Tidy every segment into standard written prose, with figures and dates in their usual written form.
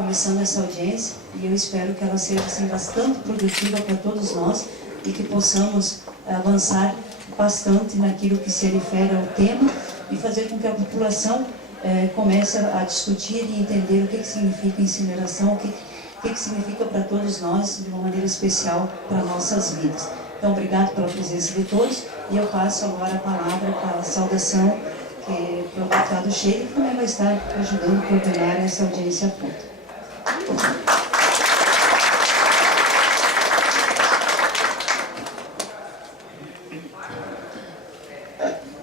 começando essa audiência, e eu espero que ela seja assim, bastante produtiva para todos nós e que possamos avançar bastante naquilo que se refere ao tema e fazer com que a população comece a discutir e entender o que significa incineração, o que significa para todos nós, de uma maneira especial, para nossas vidas. Então, obrigado pela presença de todos, e eu passo agora a palavra para a saudação para o deputado Sheila, que também vai estar ajudando a coordenar essa audiência pública.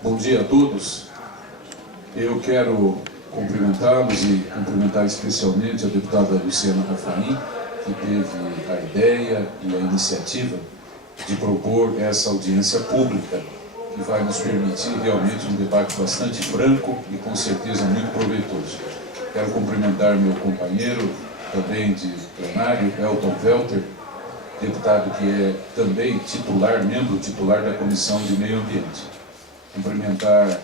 Bom dia a todos. Eu quero cumprimentá-los e cumprimentar especialmente a deputada Luciana Rafaim, que teve a ideia e a iniciativa de propor essa audiência pública, que vai nos permitir realmente um debate bastante franco e com certeza muito proveitoso. Quero cumprimentar meu companheiro, também de plenário, Elton Welter, deputado que é também membro titular da Comissão de Meio Ambiente. Cumprimentar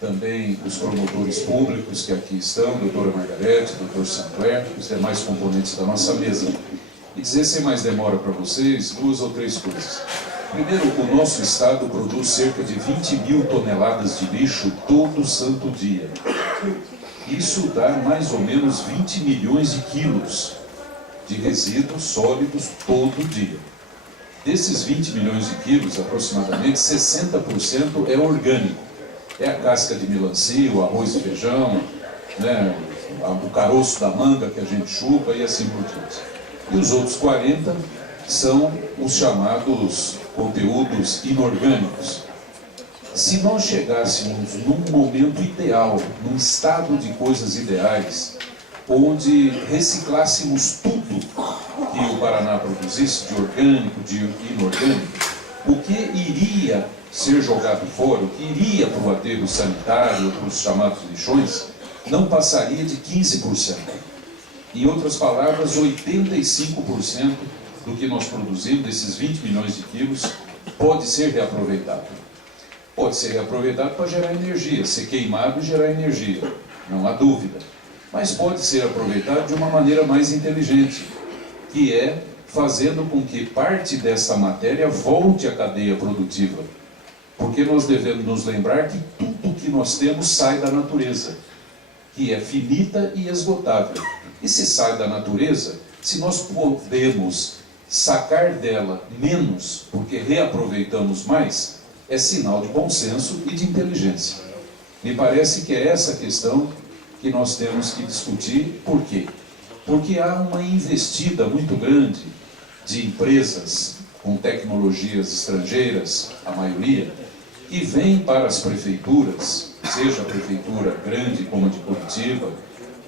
também os promotores públicos que aqui estão, doutora Margarete, doutor Sinclair, os demais componentes da nossa mesa. E dizer sem mais demora para vocês 2 ou 3 coisas. Primeiro, o nosso estado produz cerca de 20 mil toneladas de lixo todo santo dia. Isso dá mais ou menos 20 milhões de quilos de resíduos sólidos todo dia. Desses 20 milhões de quilos, aproximadamente 60% é orgânico. É a casca de melancia, o arroz e feijão, né, o caroço da manga que a gente chupa e assim por diante. E os outros 40% são os chamados conteúdos inorgânicos. Se nós chegássemos num momento ideal, num estado de coisas ideais, onde reciclássemos tudo que o Paraná produzisse, de orgânico, de inorgânico, o que iria ser jogado fora, o que iria para o aterro sanitário, para os chamados lixões, não passaria de 15%. Em outras palavras, 85% do que nós produzimos, desses 20 milhões de quilos, pode ser reaproveitado. Pode ser reaproveitado para gerar energia, ser queimado e gerar energia, não há dúvida. Mas pode ser aproveitado de uma maneira mais inteligente, que é fazendo com que parte dessa matéria volte à cadeia produtiva. Porque nós devemos nos lembrar que tudo que nós temos sai da natureza, que é finita e esgotável. E se sai da natureza, se nós podemos sacar dela menos, porque reaproveitamos mais, é sinal de bom senso e de inteligência. Me parece que é essa questão que nós temos que discutir. Por quê? Porque há uma investida muito grande de empresas com tecnologias estrangeiras, a maioria, que vem para as prefeituras, seja a prefeitura grande como a de Curitiba,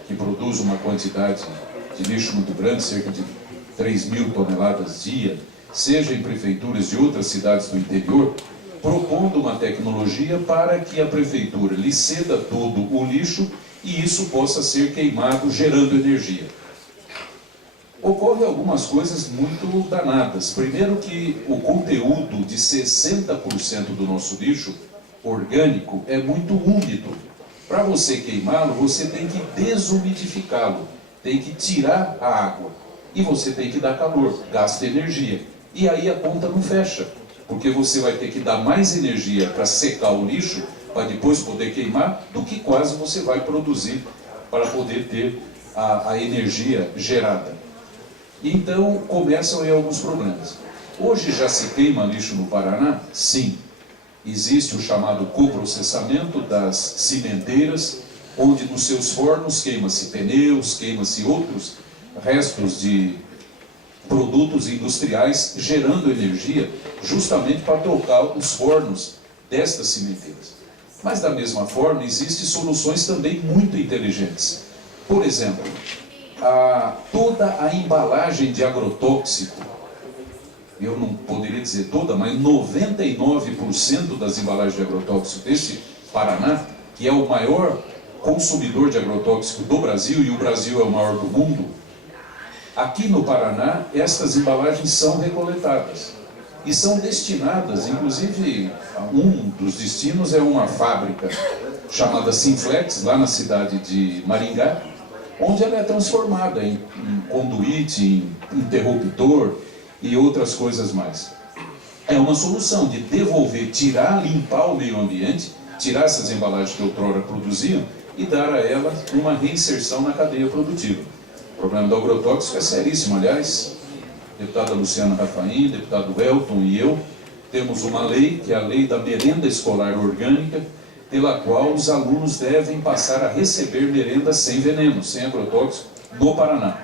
que produz uma quantidade de lixo muito grande, cerca de 3 mil toneladas dia, seja em prefeituras de outras cidades do interior, propondo uma tecnologia para que a prefeitura lhe ceda todo o lixo e isso possa ser queimado, gerando energia. Ocorre algumas coisas muito danadas. Primeiro que o conteúdo de 60% do nosso lixo orgânico é muito úmido. Para você queimá-lo, você tem que desumidificá-lo, tem que tirar a água e você tem que dar calor, gasta energia. E aí a conta não fecha, porque você vai ter que dar mais energia para secar o lixo, para depois poder queimar, do que quase você vai produzir para poder ter a energia gerada. Então começam aí alguns problemas. Hoje já se queima lixo no Paraná? Sim. Existe o chamado coprocessamento das cimenteiras, onde nos seus fornos queima-se pneus, queima-se outros restos de produtos industriais, gerando energia justamente para trocar os fornos destas cimenteiras. Mas da mesma forma, existem soluções também muito inteligentes. Por exemplo, toda a embalagem de agrotóxico, eu não poderia dizer toda, mas 99% das embalagens de agrotóxico desse Paraná, que é o maior consumidor de agrotóxico do Brasil, e o Brasil é o maior do mundo, aqui no Paraná, estas embalagens são recoletadas e são destinadas, inclusive, um dos destinos é uma fábrica chamada Sinflex, lá na cidade de Maringá, onde ela é transformada em conduíte, em interruptor e outras coisas mais. É uma solução de devolver, tirar, limpar o meio ambiente, tirar essas embalagens que outrora produziam e dar a ela uma reinserção na cadeia produtiva. O problema do agrotóxico é seríssimo. Aliás, a deputada Luciana Rafaim, deputado Elton e eu temos uma lei, que é a lei da merenda escolar orgânica, pela qual os alunos devem passar a receber merenda sem veneno, sem agrotóxico, no Paraná.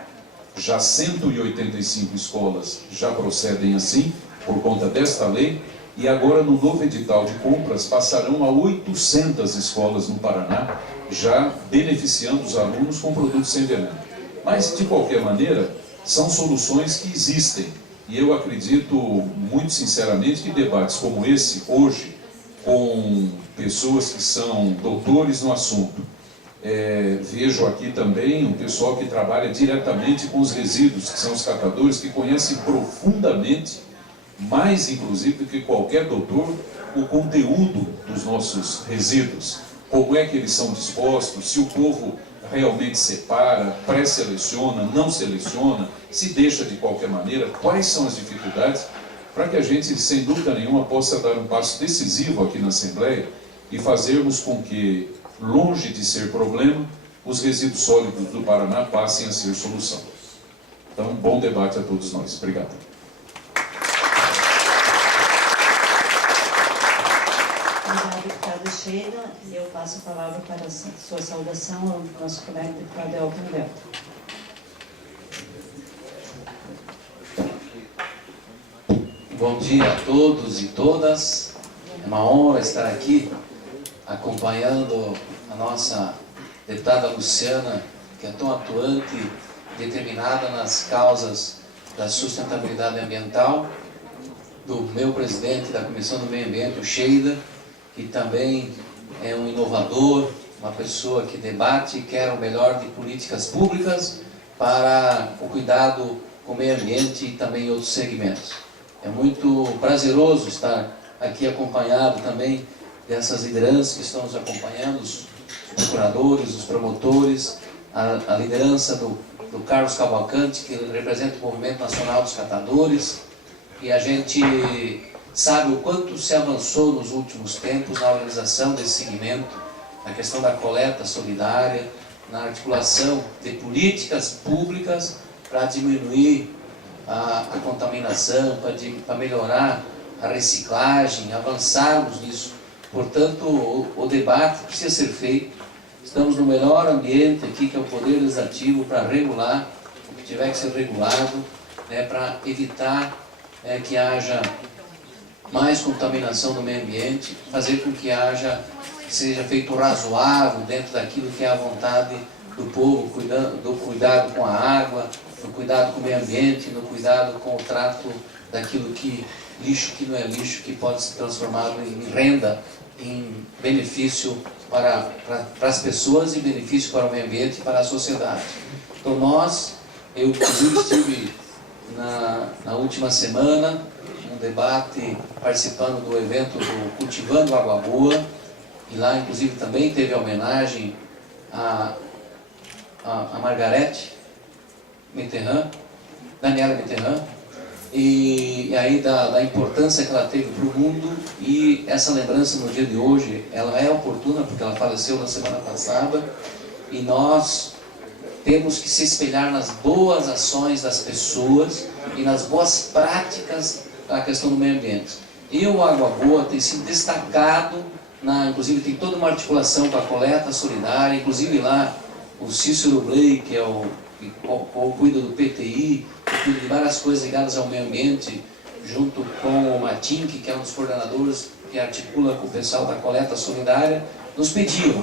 Já 185 escolas já procedem assim, por conta desta lei, e agora no novo edital de compras passarão a 800 escolas no Paraná, já beneficiando os alunos com produtos sem veneno. Mas, de qualquer maneira, são soluções que existem. E eu acredito, muito sinceramente, que debates como esse, hoje, com pessoas que são doutores no assunto, vejo aqui também um pessoal que trabalha diretamente com os resíduos, que são os catadores, que conhecem profundamente, mais inclusive do que qualquer doutor, o conteúdo dos nossos resíduos, como é que eles são dispostos, se o povo realmente separa, pré-seleciona, não seleciona, se deixa de qualquer maneira, quais são as dificuldades, para que a gente, sem dúvida nenhuma, possa dar um passo decisivo aqui na Assembleia e fazermos com que, longe de ser problema, os resíduos sólidos do Paraná passem a ser solução. Então, um bom debate a todos nós. Obrigado. Obrigada, deputada Sheila. Eu passo a palavra para a sua saudação ao nosso colega deputado Elton Delta. Bom dia a todos e todas. É uma honra estar aqui acompanhando a nossa deputada Luciana, que é tão atuante e determinada nas causas da sustentabilidade ambiental, do meu presidente da Comissão do Meio Ambiente, o Sheila, que também é um inovador, uma pessoa que debate e quer o melhor de políticas públicas para o cuidado com o meio ambiente e também outros segmentos. É muito prazeroso estar aqui acompanhado também dessas lideranças que estão nos acompanhando, os procuradores, os promotores, a liderança do Carlos Cavalcante, que representa o Movimento Nacional dos Catadores, e a gente sabe o quanto se avançou nos últimos tempos na organização desse segmento, na questão da coleta solidária, na articulação de políticas públicas para diminuir a contaminação, para melhorar a reciclagem, avançarmos nisso. Portanto, o debate precisa ser feito. Estamos no melhor ambiente aqui, que é o Poder Legislativo, para regular o que tiver que ser regulado, né, para evitar que haja mais contaminação no meio ambiente, fazer com que seja feito razoável dentro daquilo que é a vontade do povo, do cuidado com a água, no cuidado com o meio ambiente, no cuidado com o trato daquilo que lixo que não é lixo, que pode ser transformado em renda, em benefício para as pessoas e benefício para o meio ambiente e para a sociedade. Então eu inclusive estive na última semana, num debate, participando do evento do Cultivando Água Boa, e lá inclusive também teve a homenagem a Margarete Mitterrand, Daniela Mitterrand, e aí da importância que ela teve para o mundo, e essa lembrança no dia de hoje, ela é oportuna porque ela faleceu na semana passada, e nós temos que se espelhar nas boas ações das pessoas e nas boas práticas da questão do meio ambiente. E o Água Boa tem sido destacado, inclusive tem toda uma articulação com a coleta solidária, inclusive lá o Cícero Bley, que é que cuida do PTI, que cuida de várias coisas ligadas ao meio ambiente, junto com o Matink, que é um dos coordenadores que articula com o pessoal da coleta solidária, nos pediu,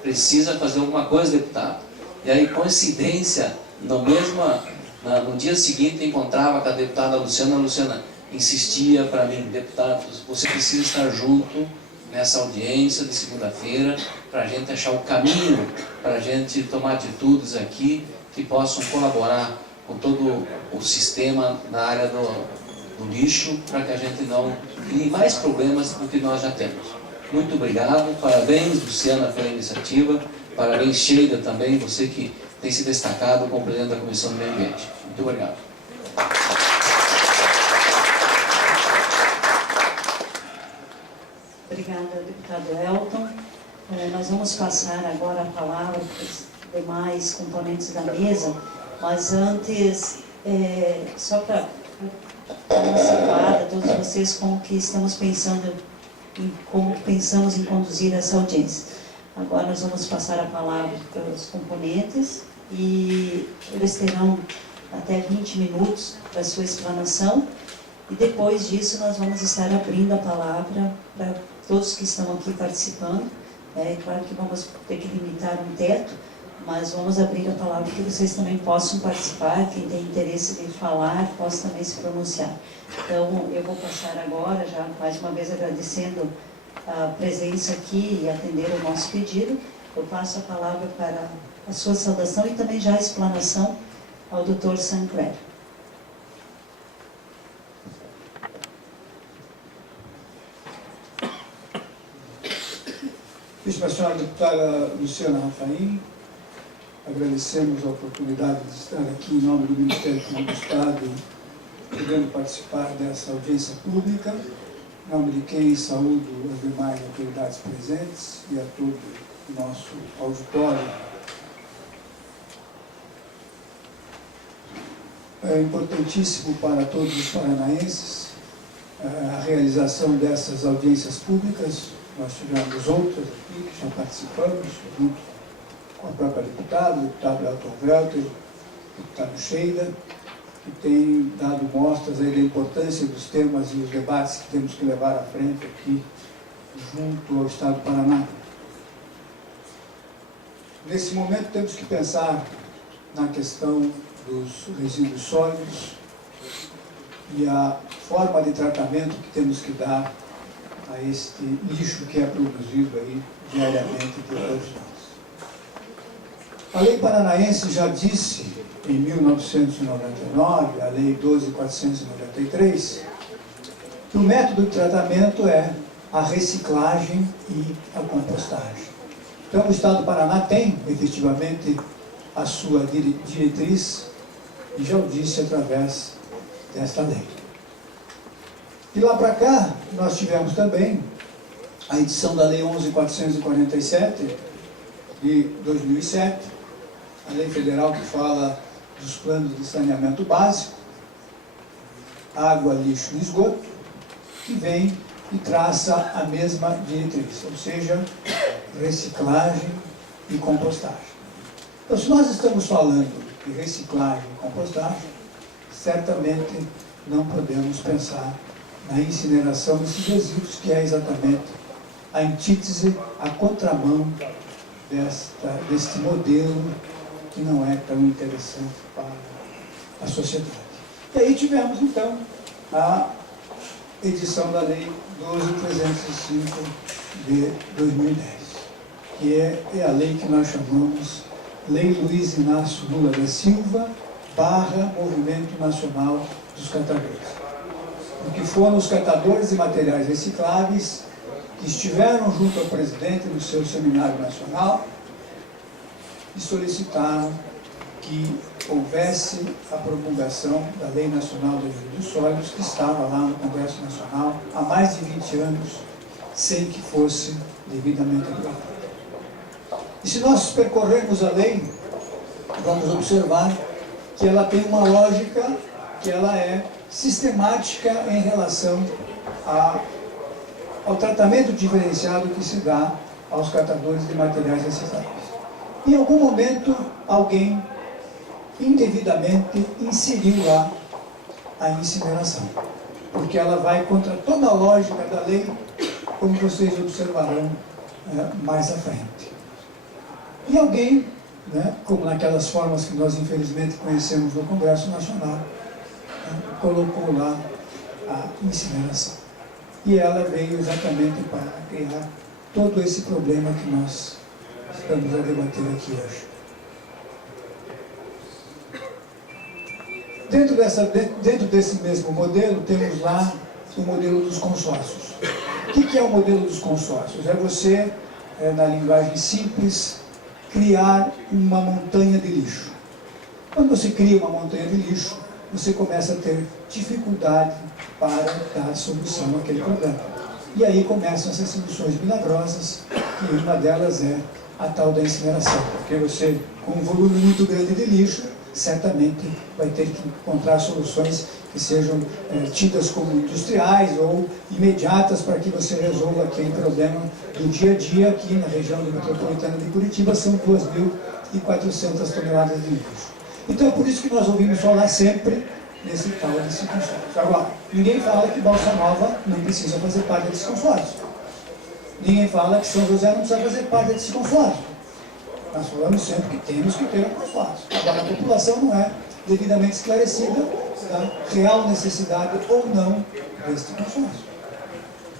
precisa fazer alguma coisa, deputado. E aí, coincidência, no dia seguinte, encontrava com a deputada Luciana. A Luciana insistia para mim, deputado, você precisa estar junto nessa audiência de segunda-feira, para a gente achar o caminho, para a gente tomar atitudes aqui que possam colaborar com todo o sistema na área do lixo, para que a gente não crie mais problemas do que nós já temos. Muito obrigado, parabéns Luciana pela iniciativa, parabéns Sheila também, você que tem se destacado como presidente da Comissão do Meio Ambiente. Muito obrigado. Obrigada, deputado Elton. Nós vamos passar agora a palavra para os demais componentes da mesa, mas antes, só para dar uma situada a todos vocês como que estamos pensando, como pensamos em conduzir essa audiência. Agora nós vamos passar a palavra para os componentes e eles terão até 20 minutos para a sua explanação e depois disso nós vamos estar abrindo a palavra para todos que estão aqui participando. É claro que vamos ter que limitar um teto, mas vamos abrir a palavra para que vocês também possam participar, quem tem interesse de falar, possa também se pronunciar. Então, eu vou passar agora, já mais uma vez agradecendo a presença aqui e atender o nosso pedido, eu passo a palavra para a sua saudação e também já a explanação ao Dr. Sancler. A senhora deputada Luciana Rafaim, agradecemos a oportunidade de estar aqui em nome do Ministério Público do Estado, podendo participar dessa audiência pública, em nome de quem saúdo as demais autoridades presentes e a todo o nosso auditório. É importantíssimo para todos os paranaenses a realização dessas audiências públicas. Nós tivemos outras aqui, que já participamos, junto com a própria deputada, o deputado Elton Welter, o deputado Sheila, que tem dado mostras aí da importância dos temas e os debates que temos que levar à frente aqui, junto ao Estado do Paraná. Nesse momento temos que pensar na questão dos resíduos sólidos e a forma de tratamento que temos que dar a este lixo que é produzido aí diariamente por todos nós. A lei paranaense já disse, em 1999, a lei 12.493, que o método de tratamento é a reciclagem e a compostagem. Então, o Estado do Paraná tem, efetivamente, a sua diretriz, e já o disse através desta lei. E lá para cá, nós tivemos também a edição da Lei 11.447, de 2007, a lei federal que fala dos planos de saneamento básico, água, lixo e esgoto, que vem e traça a mesma diretriz, ou seja, reciclagem e compostagem. Então, se nós estamos falando de reciclagem e compostagem, certamente não podemos pensar na incineração desses resíduos, que é exatamente a antítese, a contramão deste modelo que não é tão interessante para a sociedade. E aí tivemos, então, a edição da Lei 12.305 de 2010, que é a lei que nós chamamos Lei Luiz Inácio Lula da Silva / Movimento Nacional dos Catadores. Porque foram os catadores de materiais recicláveis que estiveram junto ao presidente no seu seminário nacional e solicitaram que houvesse a promulgação da Lei Nacional de Resíduos Sólidos, que estava lá no Congresso Nacional há mais de 20 anos, sem que fosse devidamente aprovada. E se nós percorrermos a lei, vamos observar que ela tem uma lógica, que ela é sistemática em relação ao tratamento diferenciado que se dá aos catadores de materiais recicláveis. Em algum momento, alguém indevidamente inseriu lá a incineração, porque ela vai contra toda a lógica da lei, como vocês observarão mais à frente. E alguém, como naquelas formas que nós infelizmente conhecemos no Congresso Nacional, colocou lá a incineração. E ela veio exatamente para criar todo esse problema que nós estamos a debater aqui hoje. Dentro desse mesmo modelo, temos lá o modelo dos consórcios. O que é o modelo dos consórcios? É você, na linguagem simples, criar uma montanha de lixo. Quando você cria uma montanha de lixo, você começa a ter dificuldade para dar solução àquele problema. E aí começam essas soluções milagrosas, que uma delas é a tal da incineração. Porque você, com um volume muito grande de lixo, certamente vai ter que encontrar soluções que sejam tidas como industriais ou imediatas para que você resolva aquele problema do dia a dia. Aqui na região metropolitana de Curitiba são 2.400 toneladas de lixo. Então é por isso que nós ouvimos falar sempre nesse tal desse consórcio. Agora, ninguém fala que Balsa Nova não precisa fazer parte desse consórcio. Ninguém fala que São José não precisa fazer parte desse consórcio. Nós falamos sempre que temos que ter um consórcio. Agora, a população não é devidamente esclarecida da real necessidade ou não deste consórcio.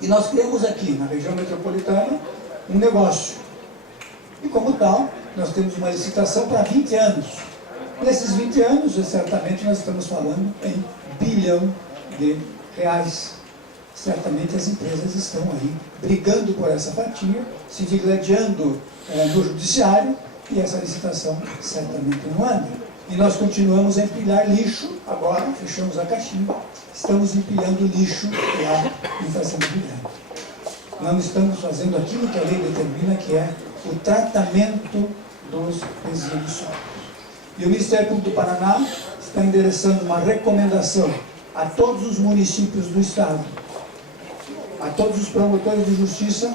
E nós criamos aqui, na região metropolitana, um negócio. E como tal, nós temos uma licitação para 20 anos. Nesses 20 anos, certamente nós estamos falando em R$ 1 bilhão. Certamente as empresas estão aí brigando por essa fatia, se digladiando no judiciário, e essa licitação certamente não anda. E nós continuamos a empilhar lixo, agora fechamos a caixinha, estamos empilhando lixo lá em Fazenda Grande. Não estamos fazendo aquilo que a lei determina, que é o tratamento dos resíduos sólidos. E o Ministério Público do Paraná está endereçando uma recomendação a todos os municípios do Estado, a todos os promotores de justiça,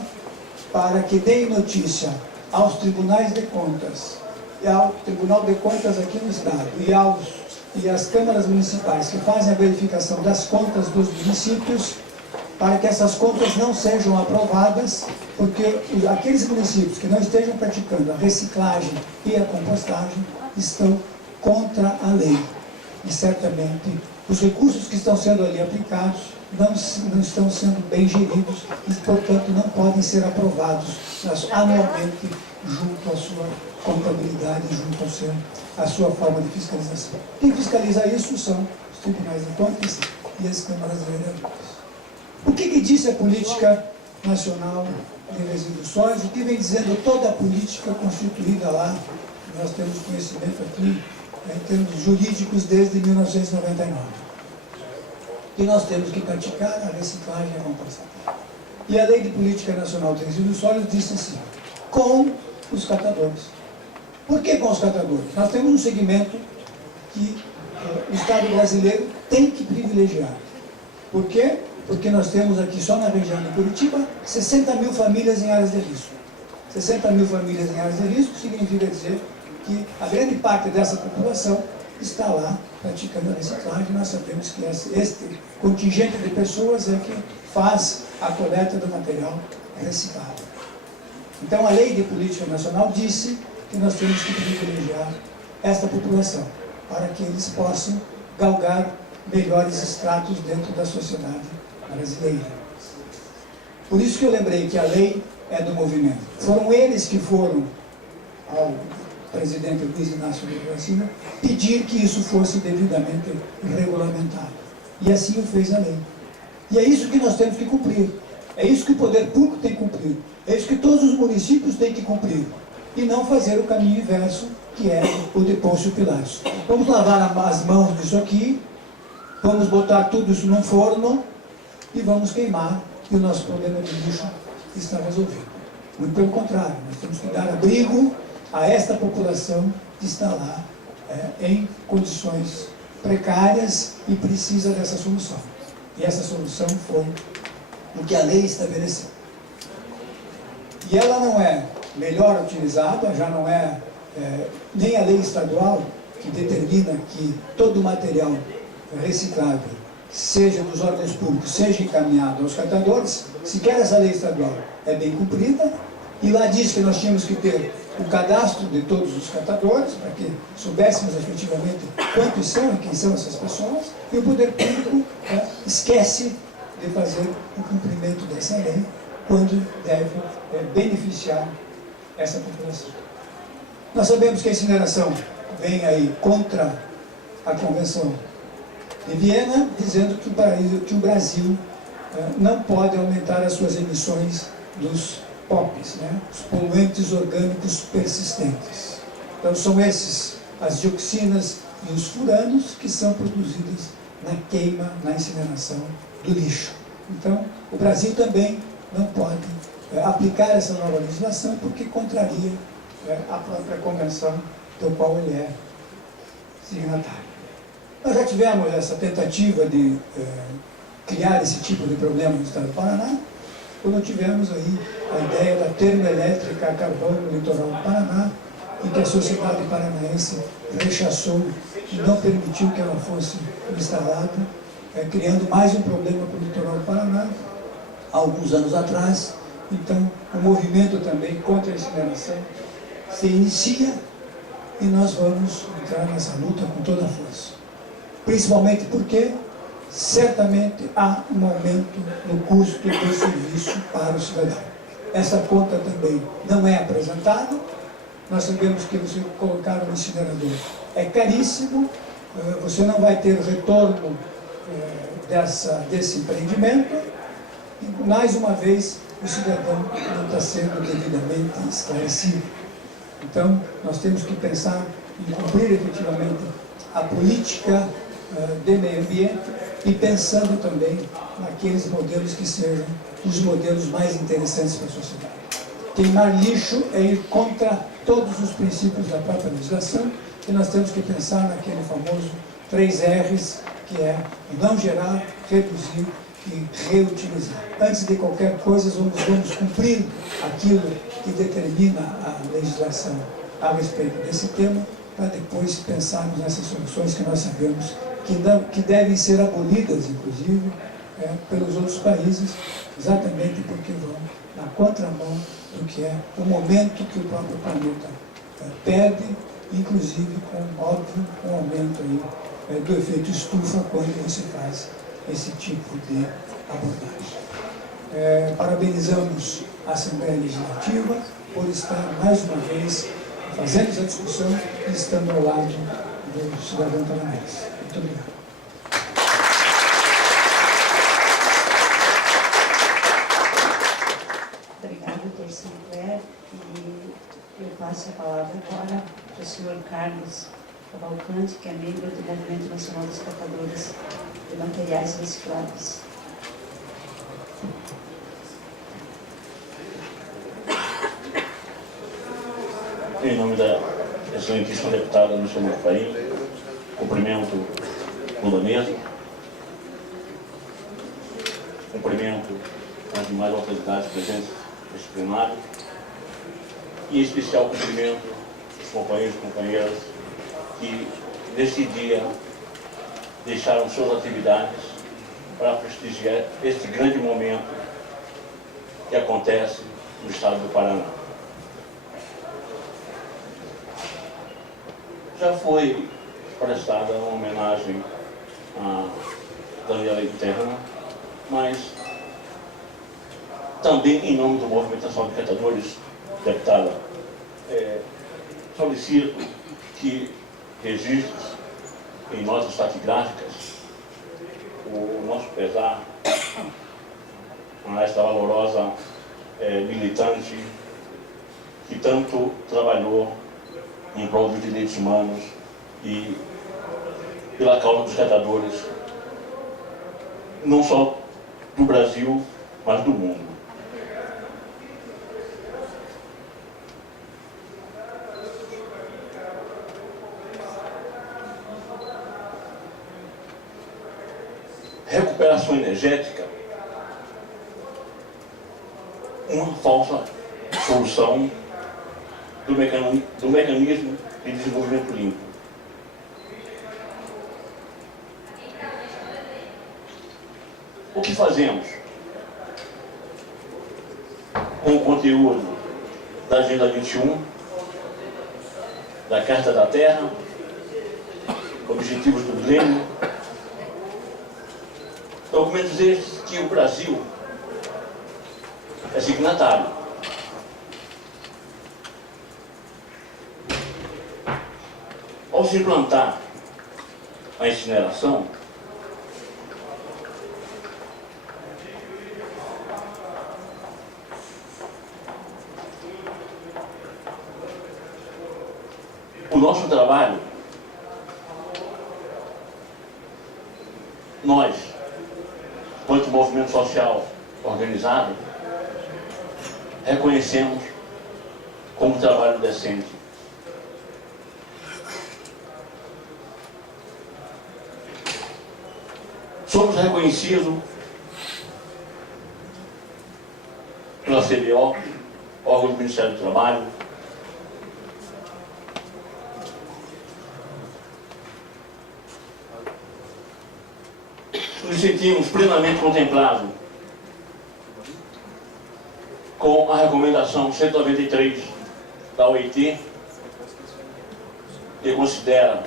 para que deem notícia aos tribunais de contas, e ao Tribunal de Contas aqui no Estado, e às câmaras municipais que fazem a verificação das contas dos municípios, para que essas contas não sejam aprovadas, porque aqueles municípios que não estejam praticando a reciclagem e a compostagem estão contra a lei. E certamente os recursos que estão sendo ali aplicados não estão sendo bem geridos e, portanto, não podem ser aprovados anualmente junto à sua contabilidade, junto à sua forma de fiscalização. Quem fiscaliza isso são os tribunais de contas e as câmaras vereadoras. O que disse a Política Nacional de Resíduos Sólidos? O que vem dizendo toda a política constituída lá? Nós temos conhecimento aqui, em termos jurídicos, desde 1999. E nós temos que praticar a reciclagem e a compostagem. E a Lei de Política Nacional de Resíduos Sólidos disse assim, com os catadores. Por que com os catadores? Nós temos um segmento que o Estado brasileiro tem que privilegiar. Por quê? Porque nós temos aqui, só na região de Curitiba, 60 mil famílias em áreas de risco. 60 mil famílias em áreas de risco significa dizer que a grande parte dessa população está lá praticando a reciclagem. Nós sabemos que este contingente de pessoas é que faz a coleta do material reciclado. Então a Lei de Política Nacional disse que nós temos que privilegiar esta população, para que eles possam galgar melhores estratos dentro da sociedade brasileira. Por isso que eu lembrei que a lei é do movimento. Foram eles que foram ao presidente Luiz Inácio Lula da Silva pedir que isso fosse devidamente regulamentado. E assim o fez a lei. E é isso que nós temos que cumprir. É isso que o poder público tem que cumprir. É isso que todos os municípios têm que cumprir. E não fazer o caminho inverso, que é o de Pôncio Pilatos. Vamos lavar as mãos nisso aqui, vamos botar tudo isso num forno e vamos queimar, e o nosso problema de lixo está resolvido. Muito pelo contrário, nós temos que dar abrigo a esta população que está lá em condições precárias e precisa dessa solução. E essa solução foi o que a lei estabeleceu. E ela não é melhor utilizada, já não é nem a lei estadual que determina que todo o material reciclável, seja dos órgãos públicos, seja encaminhado aos catadores. Sequer essa lei estadual é bem cumprida, e lá diz que nós tínhamos que ter o cadastro de todos os catadores, para que soubéssemos efetivamente quantos são e quem são essas pessoas, e o poder público esquece de fazer o cumprimento dessa lei, quando deve beneficiar essa população. Nós sabemos que a incineração vem aí contra a Convenção de Viena, dizendo que o Brasil não pode aumentar as suas emissões dos POPs, né? Os poluentes orgânicos persistentes. Então são esses, as dioxinas e os furanos, que são produzidos na queima, na incineração do lixo. Então, o Brasil também não pode aplicar essa nova legislação porque contraria a própria convenção do qual ele é signatário. Nós já tivemos essa tentativa de criar esse tipo de problema no estado do Paraná, quando tivemos aí a ideia da termoelétrica a carvão no litoral do Paraná, em que a sociedade paranaense rechaçou e não permitiu que ela fosse instalada, criando mais um problema para o litoral do Paraná, há alguns anos atrás. Então, o movimento também contra a incineração se inicia e nós vamos entrar nessa luta com toda a força. Principalmente porque, certamente, há um aumento no custo do serviço para o cidadão. Essa conta também não é apresentada. Nós sabemos que você colocar um incinerador é caríssimo, você não vai ter retorno desse empreendimento, e, mais uma vez, o cidadão não está sendo devidamente esclarecido. Então, nós temos que pensar em cumprir efetivamente a política de meio ambiente e pensando também naqueles modelos que sejam os modelos mais interessantes para a sociedade. Queimar lixo é ir contra todos os princípios da própria legislação e nós temos que pensar naquele famoso 3 R's, que é não gerar, reduzir e reutilizar. Antes de qualquer coisa, vamos cumprir aquilo que determina a legislação a respeito desse tema, para depois pensarmos nessas soluções que nós sabemos que devem ser abolidas, inclusive, pelos outros países, exatamente porque vão na contramão do que é o momento que o próprio planeta pede, inclusive com, óbvio, um aumento aí, do efeito estufa quando você faz esse tipo de abordagem. Parabenizamos a Assembleia Legislativa por estar mais uma vez fazendo essa discussão e estando ao lado do cidadão paranaense. Muito obrigado. Obrigada, doutor Sinclair. E eu passo a palavra agora para o senhor Carlos Cavalcante, que é membro do Movimento Nacional dos Catadores de Materiais Recicláveis. Em nome da excelentíssima deputada Luciana Raffain, cumprimento toda a mesa, cumprimento as demais autoridades presentes neste plenário e, em especial, cumprimento os companheiros e companheiras que, neste dia, deixaram suas atividades para prestigiar este grande momento que acontece no estado do Paraná. Já foi prestada uma homenagem a Daniela Interna, mas também em nome do Movimento Nacional de Catadores, deputada, solicito que registres em notas estratigráficas o nosso pesar a esta valorosa militante que tanto trabalhou em prol dos direitos humanos e pela causa dos catadores, não só do Brasil, mas do mundo. Recuperação energética, uma falsa solução do mecanismo de desenvolvimento limpo. O que fazemos com o conteúdo da Agenda 21, da Carta da Terra, Objetivos do Milênio, documentos estes que o Brasil é signatário. Ao se implantar a incineração, nós, enquanto movimento social organizado, reconhecemos como trabalho decente. Somos reconhecidos pela CBO, órgão do Ministério do Trabalho, nos sentimos plenamente contemplados com a recomendação 193 da OIT, que considera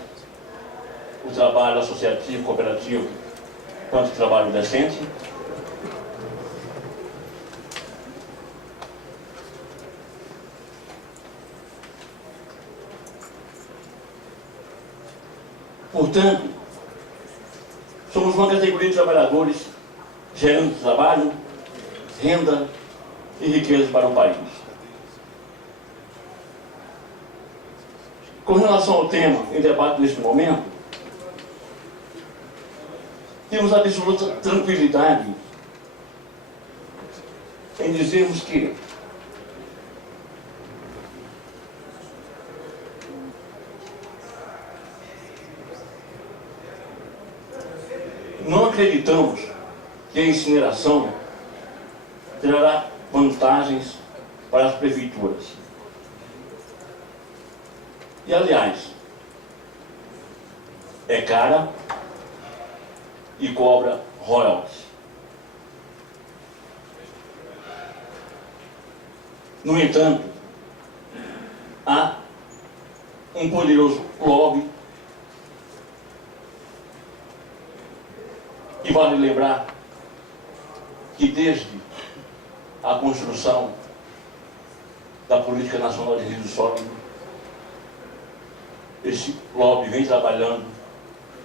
o trabalho associativo cooperativo quanto trabalho decente. Portanto, somos uma categoria de trabalhadores gerando trabalho, renda e riqueza para o país. Com relação ao tema em debate neste momento, temos absoluta tranquilidade em dizermos que não acreditamos que a incineração trará vantagens para as prefeituras. E, aliás, é cara e cobra royalties. No entanto, há um poderoso lobby e vale lembrar que desde a construção da Política Nacional de Resíduos Sólidos, esse lobby vem trabalhando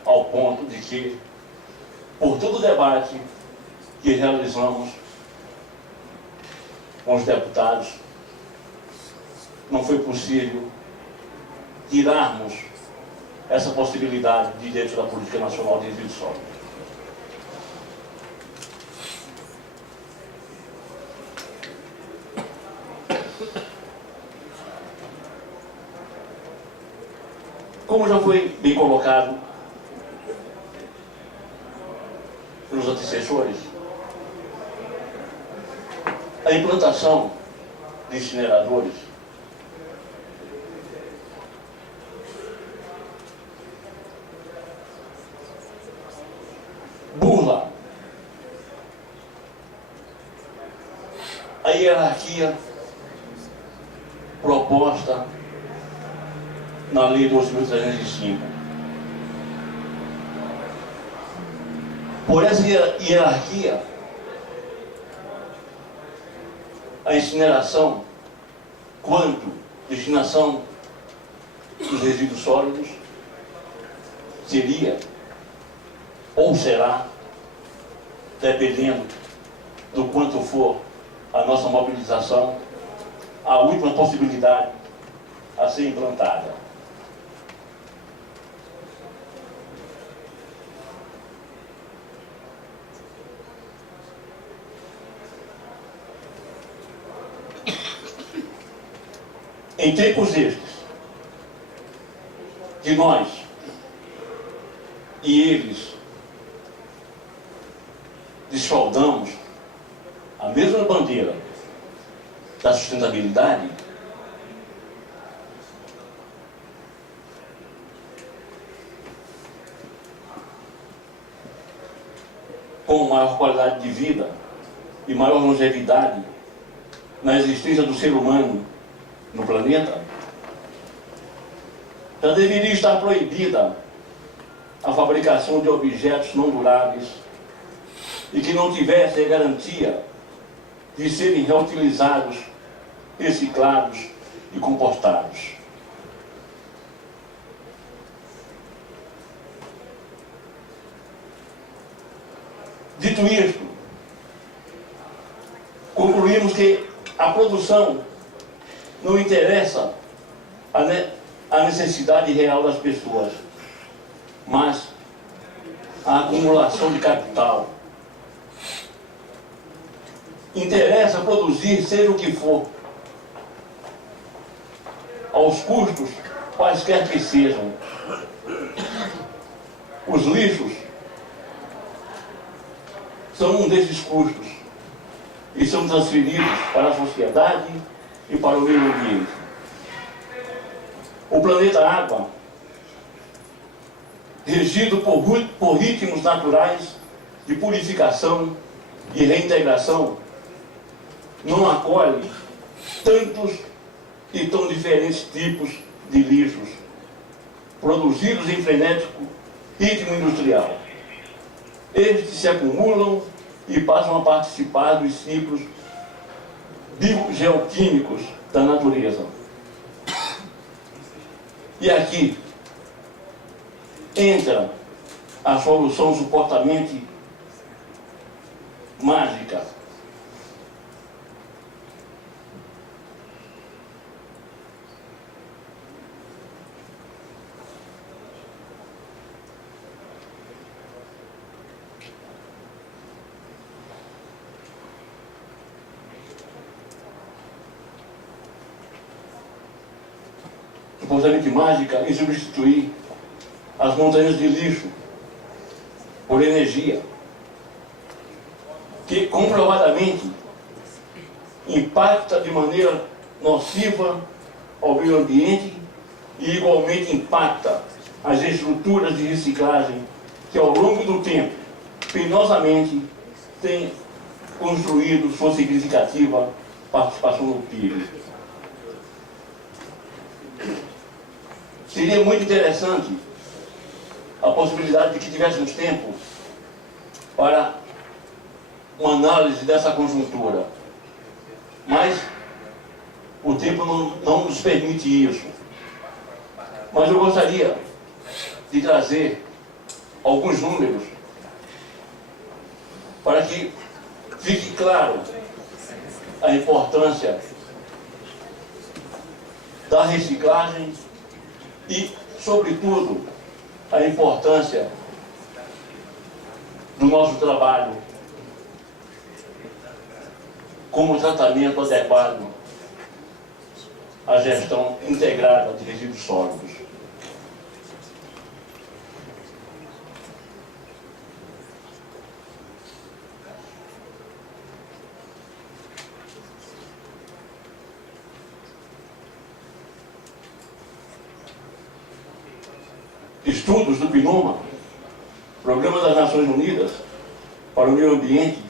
ao ponto de que, por todo o debate que realizamos com os deputados, não foi possível tirarmos essa possibilidade de dentro da Política Nacional de Resíduos Sólidos. Como já foi bem colocado pelos antecessores, a implantação de incineradores burla a hierarquia proposta na Lei 12.305. Por essa hierarquia, a incineração, quanto destinação dos resíduos sólidos, seria ou será, dependendo do quanto for a nossa mobilização, a última possibilidade a ser implantada. Em tempos estes, que nós e eles desfaldamos a mesma bandeira da sustentabilidade, com maior qualidade de vida e maior longevidade na existência do ser humano no planeta, já deveria estar proibida a fabricação de objetos não duráveis e que não tivessem a garantia de serem reutilizados, reciclados e compostados. Dito isto, concluímos que a produção não interessa a necessidade real das pessoas, mas a acumulação de capital. Interessa produzir, seja o que for, aos custos quaisquer que sejam. Os lixos são um desses custos e são transferidos para a sociedade e para o meio ambiente. O planeta Água, regido por ritmos naturais de purificação e reintegração, não acolhe tantos e tão diferentes tipos de lixos produzidos em frenético ritmo industrial. Estes se acumulam e passam a participar dos ciclos biogeoquímicos da natureza. E aqui entra a solução supostamente mágica. Supostamente mágica em substituir as montanhas de lixo por energia, que comprovadamente impacta de maneira nociva ao meio ambiente e igualmente impacta as estruturas de reciclagem que ao longo do tempo, penosamente, têm construído sua significativa participação no PIB. Seria muito interessante a possibilidade de que tivéssemos tempo para uma análise dessa conjuntura. Mas o tempo não nos permite isso. Mas eu gostaria de trazer alguns números para que fique claro a importância da reciclagem e, sobretudo, a importância do nosso trabalho como tratamento adequado à gestão integrada de resíduos sólidos. Estudos do PNUMA, Programa das Nações Unidas para o Meio Ambiente,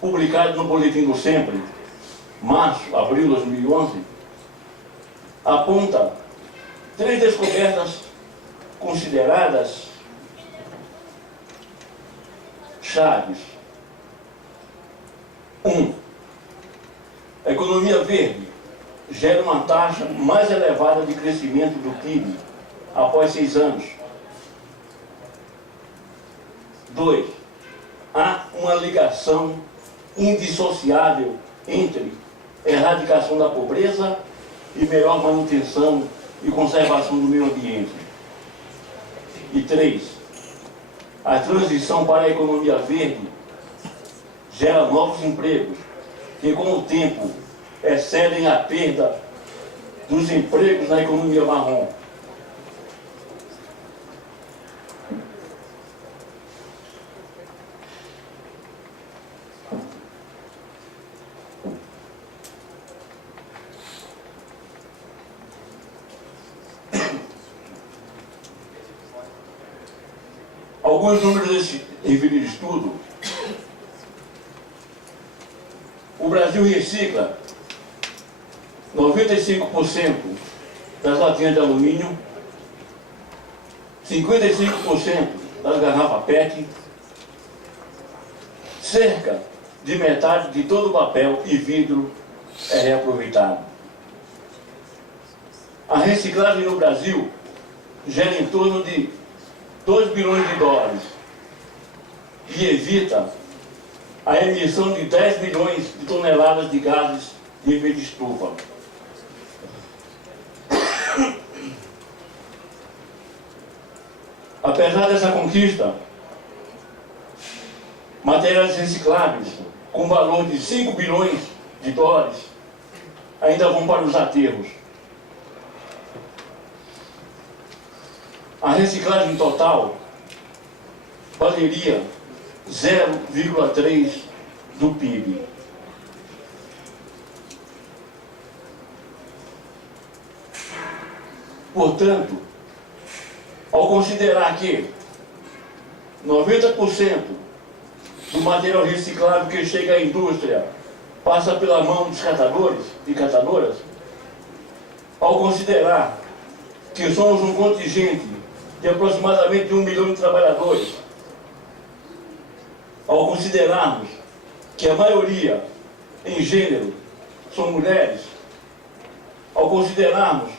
publicado no Boletim do Sempre, março, abril de 2011, aponta 3 descobertas consideradas chaves. 1. A economia verde gera uma taxa mais elevada de crescimento do PIB após 6 anos. 2. Há uma ligação indissociável entre erradicação da pobreza e melhor manutenção e conservação do meio ambiente. E 3. A transição para a economia verde gera novos empregos que, com o tempo, excedem a perda dos empregos na economia marrom. Alguns números desse referido estudo. O Brasil recicla 95% das latinhas de alumínio, 55% das garrafas PET, cerca de metade de todo o papel e vidro é reaproveitado. A reciclagem no Brasil gera em torno de 2 bilhões de dólares e evita a emissão de 10 milhões de toneladas de gases de efeito estufa. Apesar dessa conquista, materiais recicláveis com valor de 5 bilhões de dólares ainda vão para os aterros. A reciclagem total valeria 0,3 do PIB. Portanto, ao considerar que 90% do material reciclável que chega à indústria passa pela mão dos catadores e catadoras, ao considerar que somos um contingente de aproximadamente 1 milhão de trabalhadores, ao considerarmos que a maioria em gênero são mulheres, ao considerarmos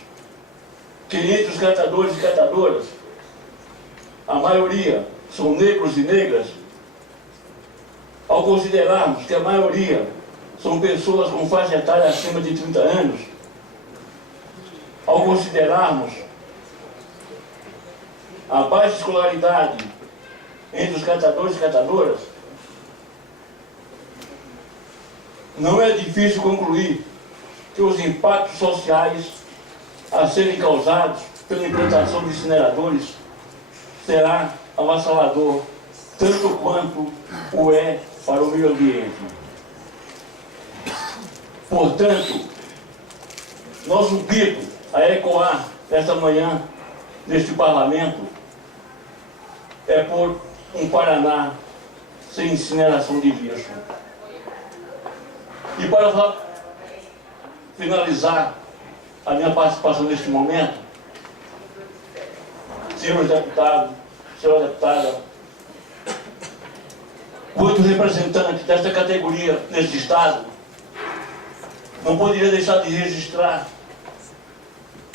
que entre os catadores e catadoras a maioria são negros e negras, ao considerarmos que a maioria são pessoas com faixa etária acima de 30 anos, ao considerarmos a baixa escolaridade entre os catadores e catadoras, não é difícil concluir que os impactos sociais a serem causados pela implantação de incineradores será avassalador, tanto quanto o é para o meio ambiente. Portanto, nosso grito a ecoar esta manhã neste Parlamento é por um Paraná sem incineração de lixo. E para finalizar a minha participação neste momento, senhores deputados, senhora deputada, quanto representante desta categoria neste Estado, não poderia deixar de registrar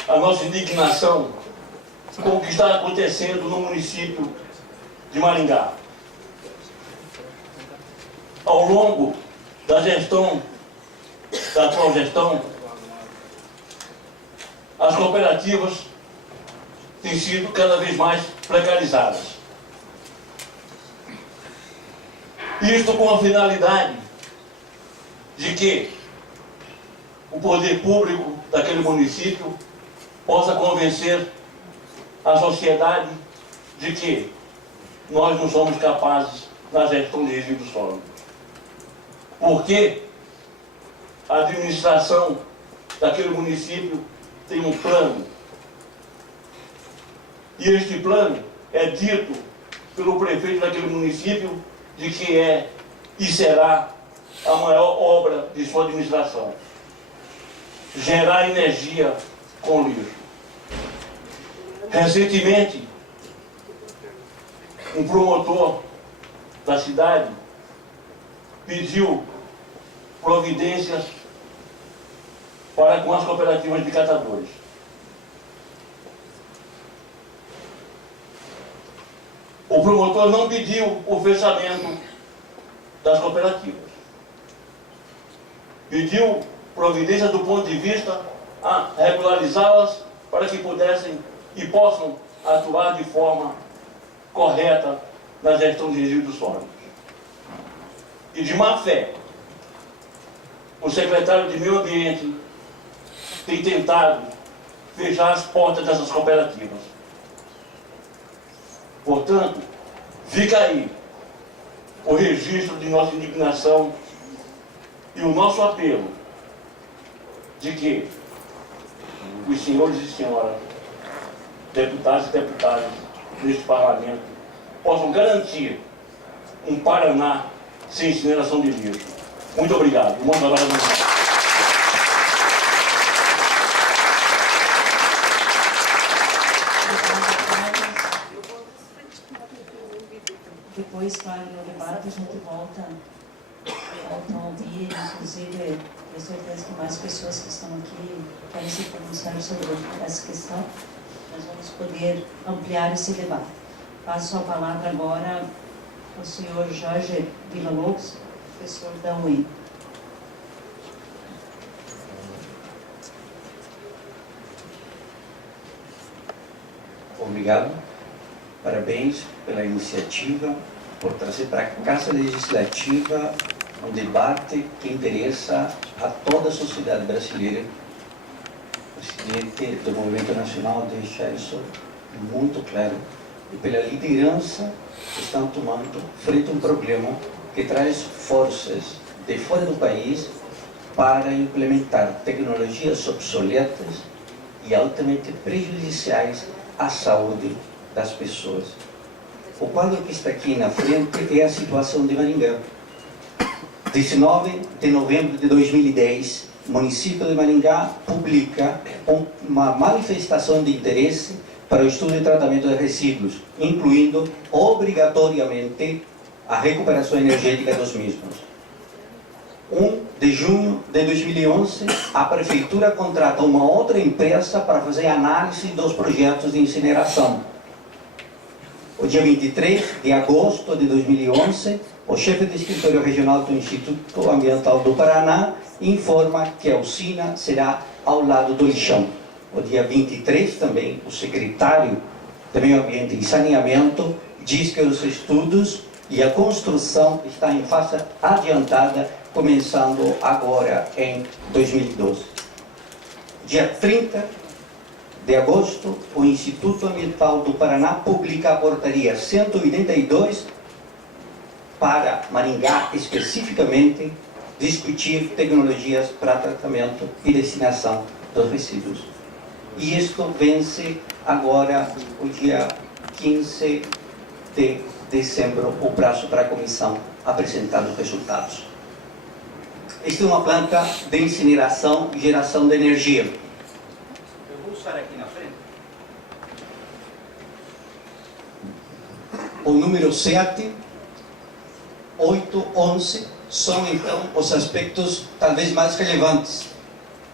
a nossa indignação com o que está acontecendo no município de Maringá. Ao longo da atual gestão, as cooperativas têm sido cada vez mais precarizadas. Isto com a finalidade de que o poder público daquele município possa convencer a sociedade de que nós não somos capazes na gestão de resíduos sólidos. Porque a administração daquele município tem um plano. E este plano é dito pelo prefeito daquele município de que é e será a maior obra de sua administração: gerar energia com lixo. Recentemente, um promotor da cidade pediu providências para com as cooperativas de catadores. O promotor não pediu o fechamento das cooperativas. Pediu providência do ponto de vista a regularizá-las para que pudessem e possam atuar de forma correta na gestão de resíduos sólidos. E de má fé, o secretário de Meio Ambiente tem tentado fechar as portas dessas cooperativas. Portanto, fica aí o registro de nossa indignação e o nosso apelo de que os senhores e senhoras, deputados e deputadas deste Parlamento, possam garantir um Paraná sem incineração de lixo. Muito obrigado. Bom trabalho. Depois, claro, no debate a gente volta a ouvir, inclusive, tenho certeza que mais pessoas que estão aqui querem se pronunciar sobre essa questão. Nós vamos poder ampliar esse debate. Passo a palavra agora ao senhor Jorge Villa-Lobos, professor da UEM. Obrigado. Parabéns pela iniciativa por trazer para a Casa Legislativa um debate que interessa a toda a sociedade brasileira. O presidente do Movimento Nacional deixa isso muito claro. E pela liderança que estão tomando frente a um problema que traz forças de fora do país para implementar tecnologias obsoletas e altamente prejudiciais à saúde das pessoas. O quadro que está aqui na frente é a situação de Maringá. 19 de novembro de 2010, o município de Maringá publica uma manifestação de interesse para o estudo e tratamento de resíduos, incluindo obrigatoriamente a recuperação energética dos mesmos. 1 de junho de 2011, a Prefeitura contrata uma outra empresa para fazer análise dos projetos de incineração. O dia 23 de agosto de 2011, o chefe do escritório regional do Instituto Ambiental do Paraná informa que a usina será ao lado do lixão. O dia 23 também, o secretário de Meio Ambiente e Saneamento diz que os estudos e a construção está em fase adiantada, começando agora em 2012. Dia 30 de agosto, o Instituto Ambiental do Paraná publica a portaria 182 para Maringá, especificamente, discutir tecnologias para tratamento e destinação dos resíduos. E isto vence agora, o dia 15 de dezembro, o prazo para a comissão apresentar os resultados. Esta é uma planta de incineração e geração de energia. Eu vou usar aqui na frente o número 7, 8, 11 são então os aspectos talvez mais relevantes.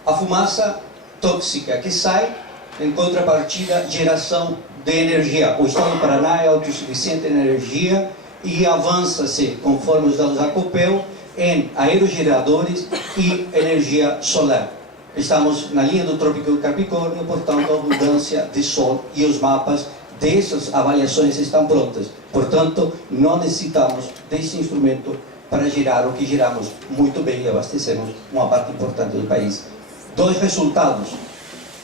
A fumaça tóxica que sai, em contrapartida, geração de energia. O Estado do Paraná é autossuficiente em energia e avança-se, conforme os dados da COPEL, em aerogeradores e energia solar. Estamos na linha do Trópico do Capricórnio, portanto, a abundância de sol e os mapas dessas avaliações estão prontas. Portanto, não necessitamos desse instrumento para gerar o que geramos muito bem e abastecemos uma parte importante do país. Dois resultados,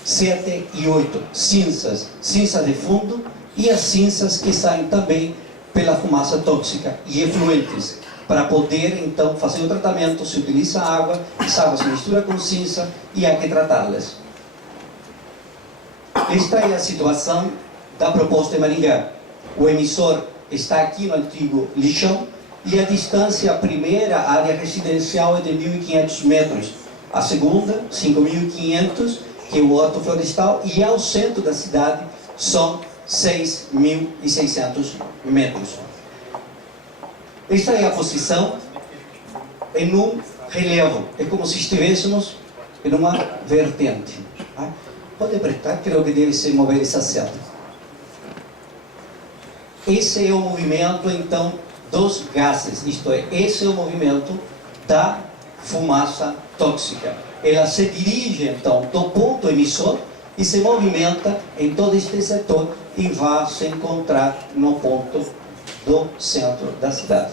7 e 8, cinzas de fundo e as cinzas que saem também pela fumaça tóxica e efluentes. Para poder, então, fazer o tratamento, se utiliza água, essa água se mistura com cinza e há que tratá-las. Esta é a situação da proposta de Maringá. O emissor está aqui no antigo lixão e a distância, a primeira área residencial é de 1.500 metros. A segunda, 5.500, que é o horto florestal, e ao centro da cidade são 6.600 metros. Esta é a posição em um relevo. É como se estivéssemos em uma vertente. Pode apertar, creio que deve se mover essa seta. Esse é o movimento, então, dos gases. Isto é, esse é o movimento da fumaça tóxica. Ela se dirige, então, do ponto emissor e se movimenta em todo este setor e vai se encontrar no ponto do centro da cidade.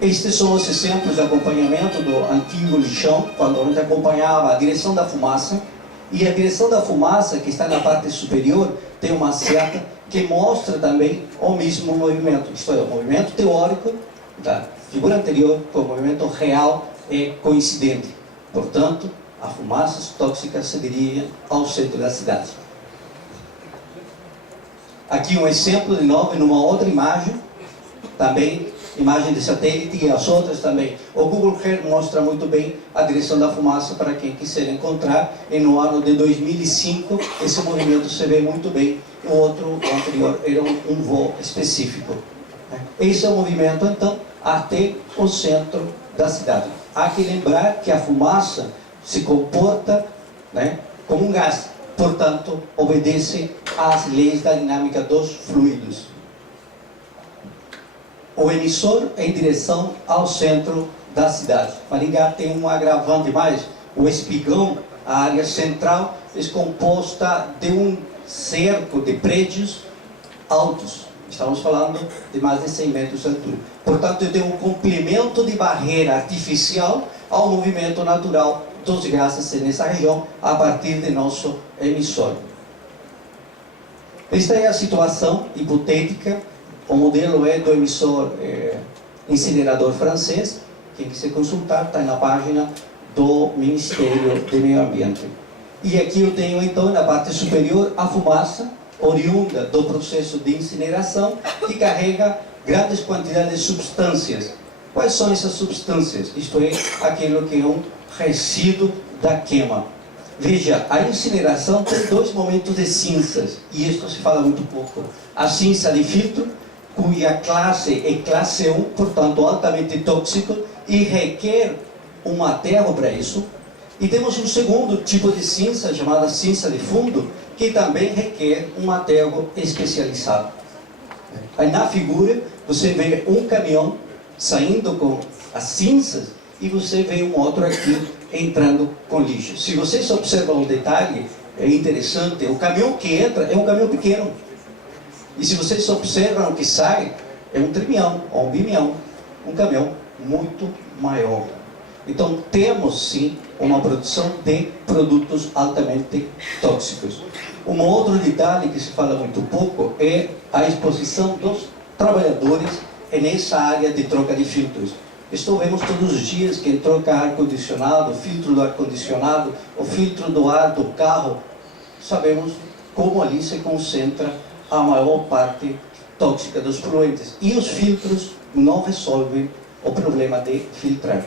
Estes são os exemplos de acompanhamento do antigo lixão, quando a gente acompanhava a direção da fumaça, e a direção da fumaça, que está na parte superior, tem uma seta que mostra também o mesmo movimento, isto é, o movimento teórico da figura anterior com o movimento real é coincidente. Portanto, as fumaças tóxicas se dirigem ao centro da cidade. Aqui um exemplo, de novo, numa outra imagem, também imagem de satélite e as outras também. O Google Earth mostra muito bem a direção da fumaça para quem quiser encontrar. E no ano de 2005, esse movimento se vê muito bem. O outro, o anterior, era um voo específico. Esse é o movimento, então, até o centro da cidade. Há que lembrar que a fumaça se comporta, como um gás. Portanto, obedece às leis da dinâmica dos fluidos. O emissor é em direção ao centro da cidade. Maringá tem um agravante mais. O espigão, a área central, é composta de um cerco de prédios altos. Estamos falando de mais de 100 metros de altura. Portanto, eu tenho um complemento de barreira artificial ao movimento natural dos gases nessa região a partir de nosso emissor. Esta é a situação hipotética. O modelo é do emissor incinerador francês. Quem quiser consultar está na página do Ministério do Meio Ambiente. E aqui eu tenho então na parte superior a fumaça oriunda do processo de incineração que carrega grandes quantidades de substâncias. Quais são essas substâncias? Isto é, aquilo que é um resíduo da queima. Veja, a incineração tem dois momentos de cinzas, e isto se fala muito pouco. A cinza de filtro, cuja classe é classe 1, portanto altamente tóxico, e requer um aterro para isso. E temos um segundo tipo de cinza, chamada cinza de fundo, que também requer um aterro especializado. Aí na figura, você vê um caminhão saindo com as cinzas, e você vê um outro aqui entrando com lixo. Se vocês observam um detalhe, é interessante, o caminhão que entra é um caminhão pequeno. E se vocês observam o que sai, é um trimião, ou um bimião, um caminhão muito maior. Então temos sim uma produção de produtos altamente tóxicos. Um outro detalhe que se fala muito pouco é a exposição dos trabalhadores nessa área de troca de filtros. Isto vemos todos os dias, quem troca ar-condicionado, filtro do ar-condicionado, o filtro do ar do carro, sabemos como ali se concentra a maior parte tóxica dos poluentes. E os filtros não resolvem o problema de filtrar.